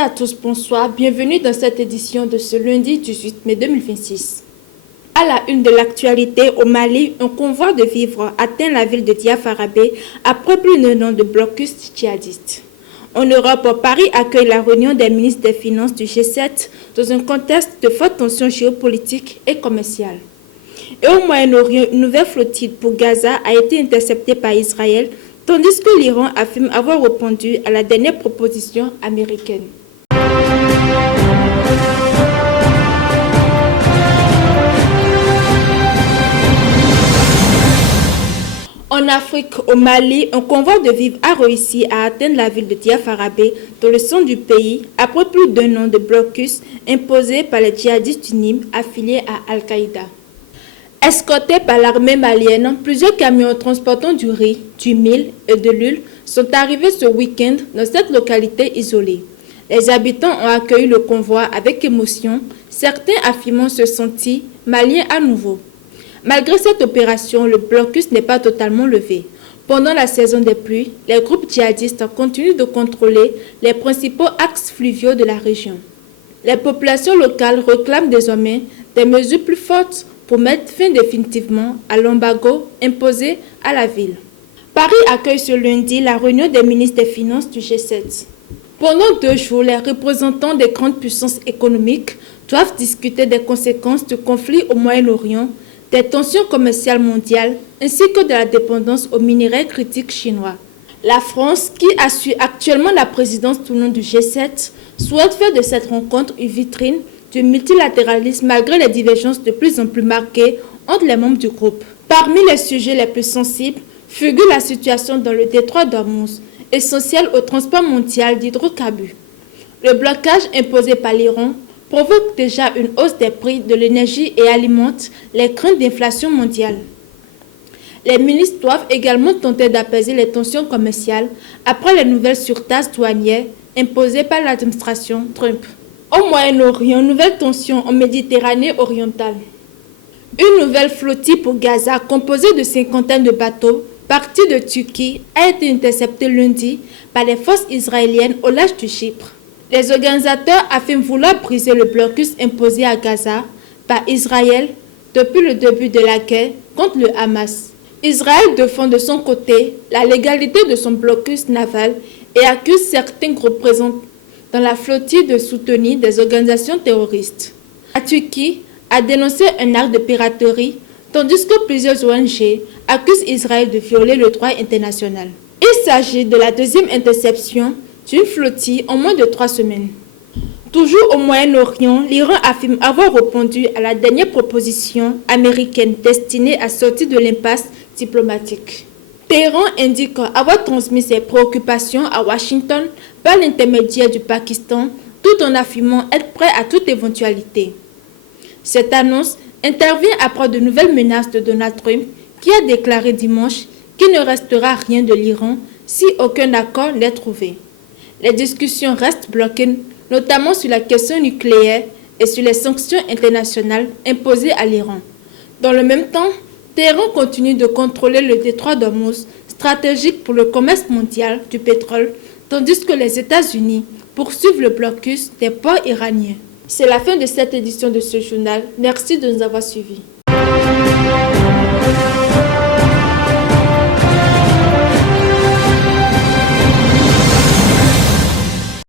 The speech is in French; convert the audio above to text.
à tous, bonsoir, bienvenue dans cette édition de ce lundi 18 mai 2026. À la une de l'actualité, au Mali, un convoi de vivres atteint la ville de Diafarabé après plus d'un an de blocus djihadiste. En Europe, Paris accueille la réunion des ministres des Finances du G7 dans un contexte de forte tension géopolitique et commerciale. Et au Moyen-Orient, une nouvelle flottille pour Gaza a été interceptée par Israël, tandis que l'Iran affirme avoir répondu à la dernière proposition américaine. En Afrique, au Mali, un convoi de vivres a réussi à atteindre la ville de Diafarabé, dans le centre du pays, après plus d'un an de blocus imposé par les djihadistes du Nîmes affiliés à Al-Qaïda. Escortés par l'armée malienne, plusieurs camions transportant du riz, du mil et de l'huile sont arrivés ce week-end dans cette localité isolée. Les habitants ont accueilli le convoi avec émotion, certains affirmant se sentir maliens à nouveau. Malgré cette opération, le blocus n'est pas totalement levé. Pendant la saison des pluies, les groupes djihadistes continuent de contrôler les principaux axes fluviaux de la région. Les populations locales réclament désormais des mesures plus fortes pour mettre fin définitivement à l'embargo imposé à la ville. Paris accueille ce lundi la réunion des ministres des Finances du G7. Pendant 2 jours, les représentants des grandes puissances économiques doivent discuter des conséquences du conflit au Moyen-Orient, des tensions commerciales mondiales ainsi que de la dépendance aux minerais critiques chinois. La France, qui assure actuellement la présidence tout le long du G7, souhaite faire de cette rencontre une vitrine du multilatéralisme malgré les divergences de plus en plus marquées entre les membres du groupe. Parmi les sujets les plus sensibles figure la situation dans le détroit d'Ormuz, essentiel au transport mondial d'hydrocarbures. Le blocage imposé par l'Iran provoque déjà une hausse des prix de l'énergie et alimente les craintes d'inflation mondiale. Les ministres doivent également tenter d'apaiser les tensions commerciales après les nouvelles surtaxes douanières imposées par l'administration Trump. Au Moyen-Orient, nouvelle tension en Méditerranée orientale. Une nouvelle flottille pour Gaza, composée de 50 de bateaux, partis de Turquie, a été interceptée lundi par les forces israéliennes au large du Chypre. Les organisateurs affirment vouloir briser le blocus imposé à Gaza par Israël depuis le début de la guerre contre le Hamas. Israël défend de son côté la légalité de son blocus naval et accuse certains groupes présents dans la flottille de soutenir des organisations terroristes. La Turquie a dénoncé un acte de piraterie, tandis que plusieurs ONG accusent Israël de violer le droit international. Il s'agit de la deuxième interception d'une flottille en moins de 3 semaines. Toujours au Moyen-Orient, l'Iran affirme avoir répondu à la dernière proposition américaine destinée à sortir de l'impasse diplomatique. Téhéran indique avoir transmis ses préoccupations à Washington par l'intermédiaire du Pakistan, tout en affirmant être prêt à toute éventualité. Cette annonce intervient après de nouvelles menaces de Donald Trump, qui a déclaré dimanche qu'il ne restera rien de l'Iran si aucun accord n'est trouvé. Les discussions restent bloquées, notamment sur la question nucléaire et sur les sanctions internationales imposées à l'Iran. Dans le même temps, Téhéran continue de contrôler le détroit d'Ormuz, stratégique pour le commerce mondial du pétrole, tandis que les États-Unis poursuivent le blocus des ports iraniens. C'est la fin de cette édition de ce journal. Merci de nous avoir suivis.